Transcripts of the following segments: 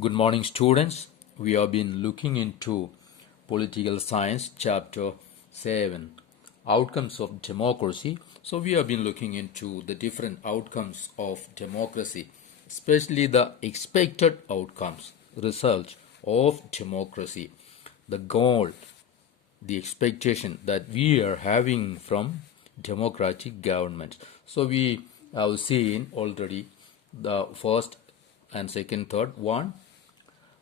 Good morning, students. We have been looking into Political Science, Chapter 7, Outcomes of Democracy. So, we have been looking into the different outcomes of democracy, especially the expected outcomes, results of democracy, the goal, the expectation that we are having from democratic government. So we have seen already the first and second, third one.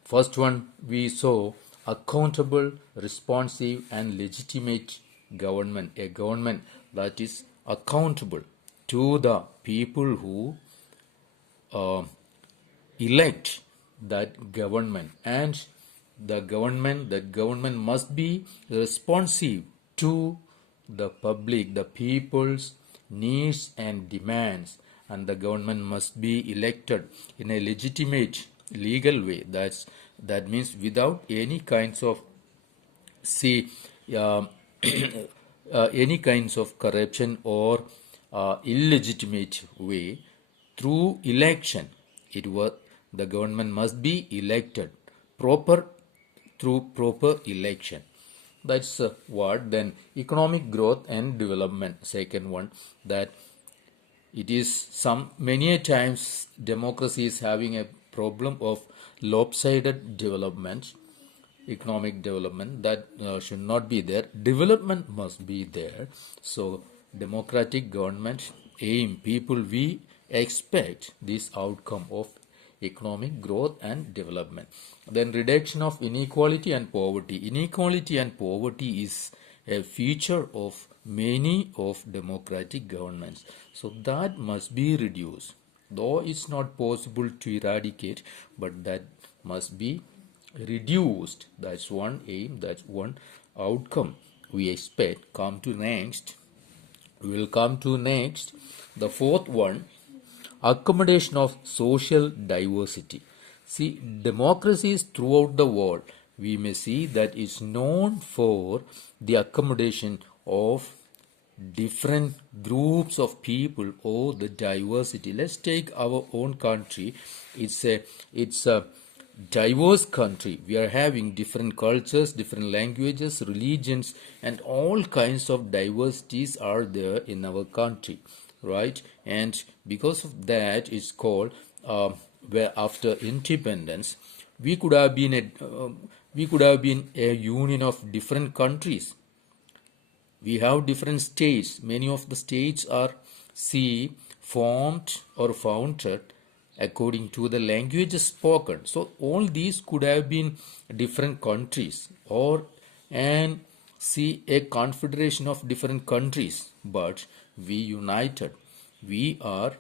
First one we saw accountable, responsive, and legitimate government, a government that is accountable to the people who uh, elect that government, and the government must be responsive to the public, the people's needs and demands, and the government must be elected in a legitimate legal way. That means without any kinds of see uh, any kinds of corruption or illegitimate way through election. It was the government must be elected proper through proper election. That's what. Then economic growth and development, second one, that it is some many a times democracy is having a problem of lopsided development, economic development that should not be there. Development must be there. So democratic government aim people, we expect this outcome of economic growth and development. Then reduction of inequality and poverty. Inequality and poverty is a feature of many of democratic governments, so that must be reduced, though it's not possible to eradicate, but that must be reduced. That's one aim, that's one outcome we expect. We will come to next, the fourth one, accommodation of social diversity. See, democracies throughout the world, we may see that it's known for the accommodation of different groups of people or the diversity. Let's take our own country. It's a diverse country. We are having different cultures, different languages, religions, and all kinds of diversities are there in our country, right? And because of that, it's called where after independence we could have been a union of different countries. We have different states. Many of the states are formed or founded according to the languages spoken. So all these could have been different countries, or and a confederation of different countries, but we united. We are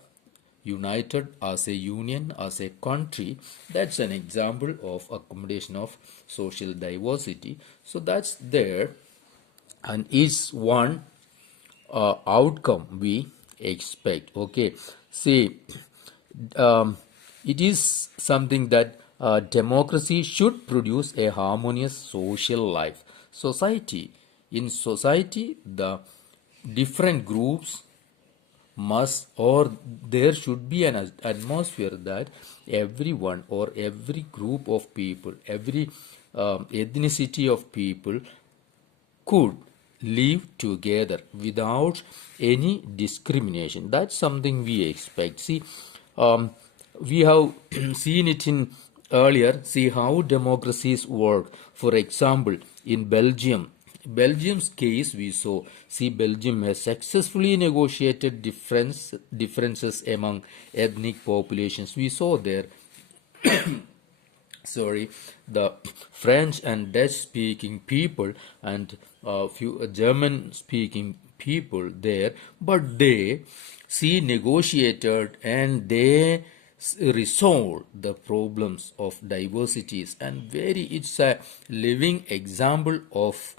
united as a union, as a country. That's an example of accommodation of social diversity. So that's there, and is one outcome we expect. Okay, see, it is something that democracy should produce a harmonious social life society. In society, the different groups must, or there should be an atmosphere that everyone or every group of people, every ethnicity of people could live together without any discrimination. That's something we expect. See, we have seen it in earlier. See how democracies work. For example, in Belgium's case, we saw. See, Belgium has successfully negotiated differences among ethnic populations. We saw there, the French and Dutch speaking people and few German speaking people there, but they negotiated and they resolved the problems of diversities, and it's a living example of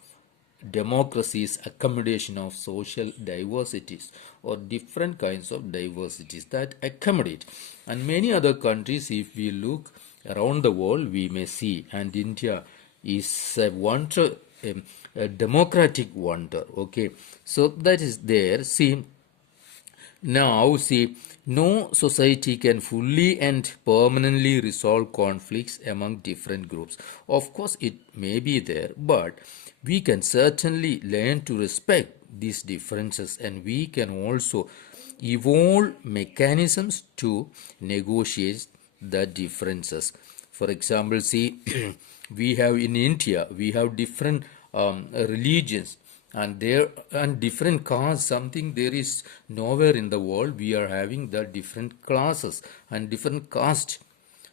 democracy's accommodation of social diversities or different kinds of diversities that accommodate. And many other countries, if we look around the world, we may see, and India is a wonder, a democratic wonder. Okay, so that is there. See, now, see, No society can fully and permanently resolve conflicts among different groups. Of course, it may be there, but we can certainly learn to respect these differences, and we can also evolve mechanisms to negotiate the differences. For example, see, we have in India, we have different religions, and there and different castes, something there is nowhere in the world. We are having the different classes and different caste.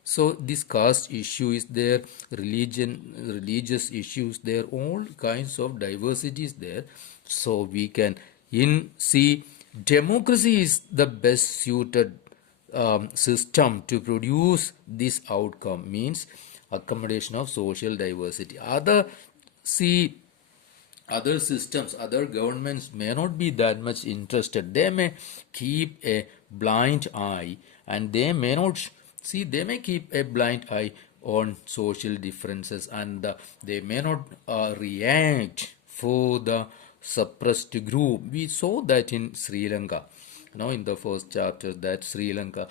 So this caste issue is there, religious issues there, all kinds of diversities there. So we can in see democracy is the best suited system to produce this outcome, means accommodation of social diversity. See other systems, other governments may not be that much interested. They may keep a blind eye, and they may not see, they may keep a blind eye on social differences, and they may not react for the suppressed group. We saw that in Sri Lanka, in the first chapter, that Sri Lanka,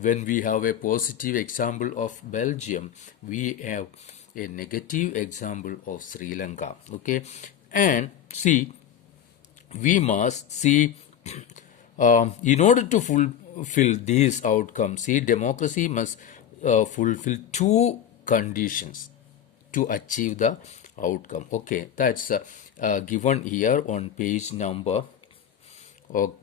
when we have a positive example of Belgium, we have a negative example of Sri Lanka. Okay, and see, we must see in order to fulfill these outcomes, see, democracy must fulfill two conditions to achieve the outcome. Okay, that's given here on page number or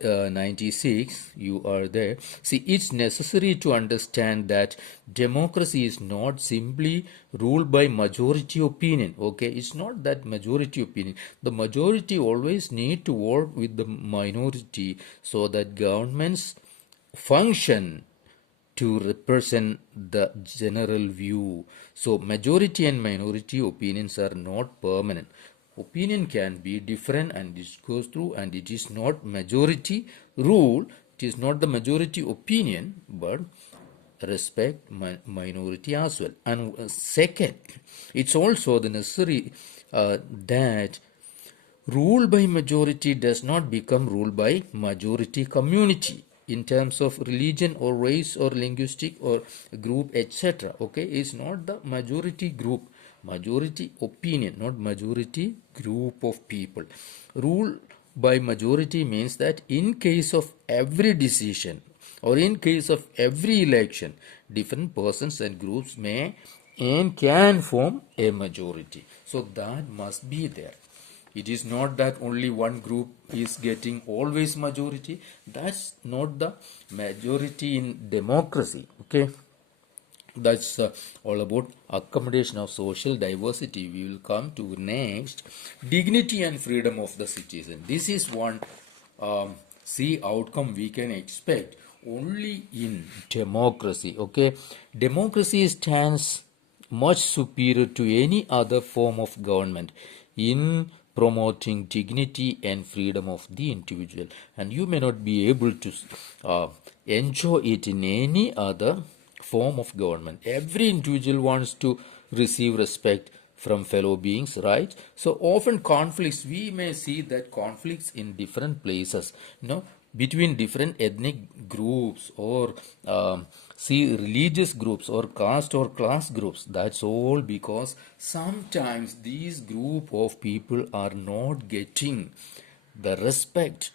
96. You are there. See, it's necessary to understand that democracy is not simply ruled by majority opinion. Okay, it's not that majority opinion. The majority always need to work with the minority so that governments function to represent the general view. So majority and minority opinions are not permanent. Opinion can be different and it goes through, and it is not majority rule. It is not the majority opinion, but respect minority as well. And second, it's also the necessary that rule by majority does not become rule by majority community in terms of religion or race or linguistic or group, etc. Okay, it's not the majority group, majority opinion, not majority group of people. Rule by majority means that in case of every decision or in case of every election, different persons and groups may and can form a majority. So that must be there. It is not that only one group is getting always majority. That's not the majority in democracy. Okay, that's all about accommodation of social diversity. We will come to next, dignity and freedom of the citizen. This is one see outcome we can expect only in democracy. Okay, democracy stands much superior to any other form of government in promoting dignity and freedom of the individual, and you may not be able to enjoy it in any other form of government. Every individual wants to receive respect from fellow beings, right? So often conflicts, we may see that conflicts in different places, between different ethnic groups or see religious groups or caste or class groups. That's all because sometimes these group of people are not getting the respect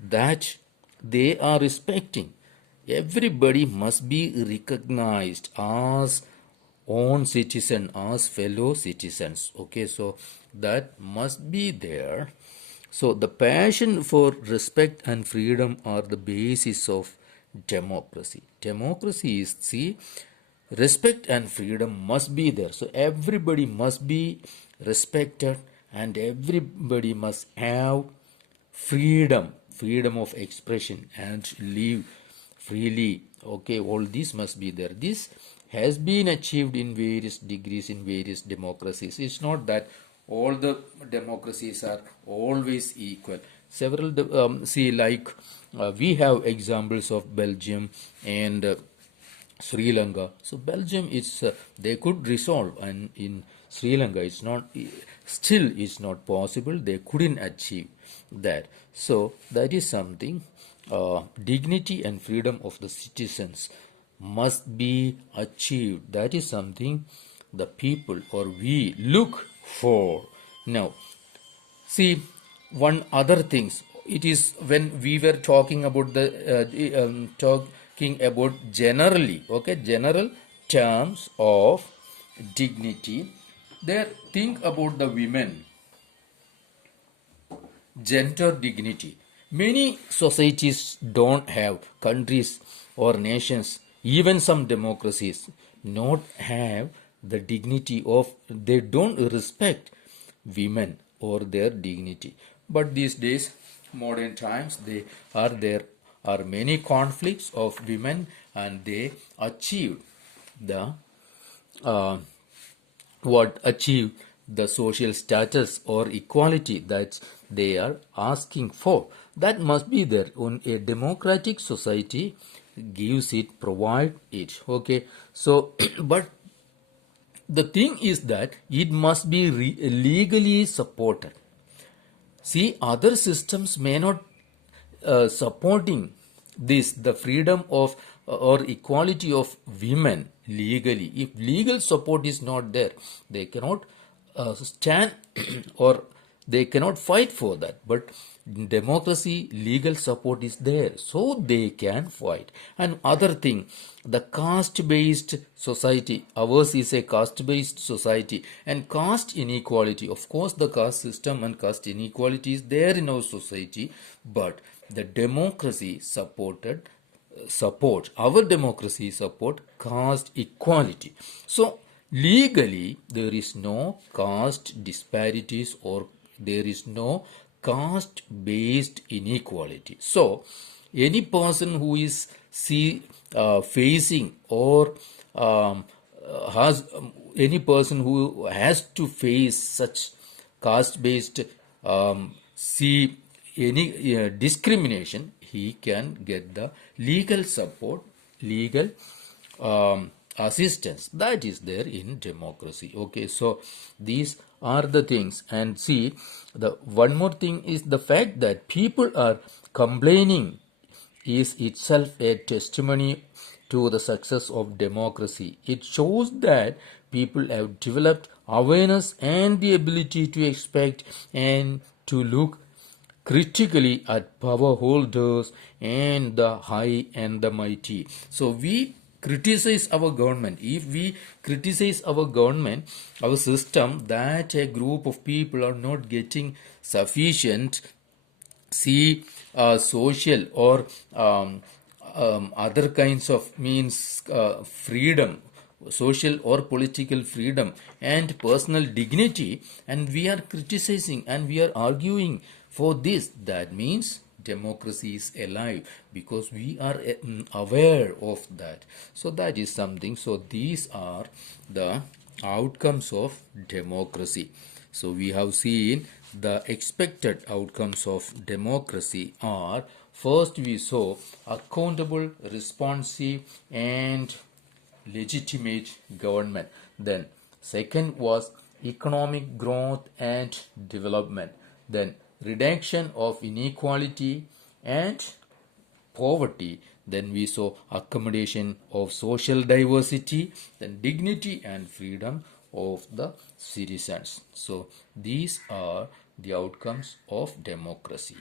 that they are respecting. Everybody must be recognized as own citizen, as fellow citizens. Okay, so that must be there. So the passion for respect and freedom are the basis of democracy. Democracy is, see, respect and freedom must be there. So everybody must be respected and everybody must have freedom of expression and live freely. Okay, all this must be there. This has been achieved in various degrees in various democracies. It's not that all the democracies are always equal. Several see, like we have examples of Belgium and Sri Lanka. So Belgium is they could resolve, and in Sri Lanka it's not, still it's not possible. They couldn't achieve that. So that is something dignity and freedom of the citizens must be achieved. That is something the people or we look for. Now, see, one other things. It is when we were talking about talking about generally, okay, general terms of dignity. There, think about the women, gender dignity. Many societies don't have, countries or nations, even some democracies, not have the dignity of, they don't respect women or their dignity. But these days, modern times, there are many conflicts of women and they achieve the uh, achieve the social status or equality that they are asking for. That must be there. On a democratic society gives it, provide it. Okay, so but the thing is that it must be legally supported. See, other systems may not supporting this, the freedom of or equality of women legally. If legal support is not there, they cannot stand or they cannot fight for that. But democracy, legal support is there, so they can fight. And other thing, the caste based society, ours is a caste based society, and caste inequality, of course the caste system and caste inequality is there in our society, but the democracy support our democracy support caste equality. So legally there is no caste disparities or there is no caste based inequality. So any person who is facing or has any person who has to face such caste based see any discrimination, he can get the legal support, legal assistance that is there in democracy. Okay, so these are the things. And see, the one more thing is the fact that people are complaining is itself a testimony to the success of democracy. It shows that people have developed awareness and the ability to expect and to look critically at power holders and the high and the mighty. So we criticize our government. If we criticize our government, our system, that a group of people are not getting sufficient see social or other kinds of means freedom, social or political freedom and personal dignity, and we are criticizing and we are arguing for this, that means democracy is alive because we are aware of that. So that is something. So these are the outcomes of democracy. So we have seen the expected outcomes of democracy are, first we saw accountable, responsive and legitimate government. Then second was economic growth and development. Then reduction of inequality and poverty. Then we saw accommodation of social diversity, then dignity and freedom of the citizens. So these are the outcomes of democracy.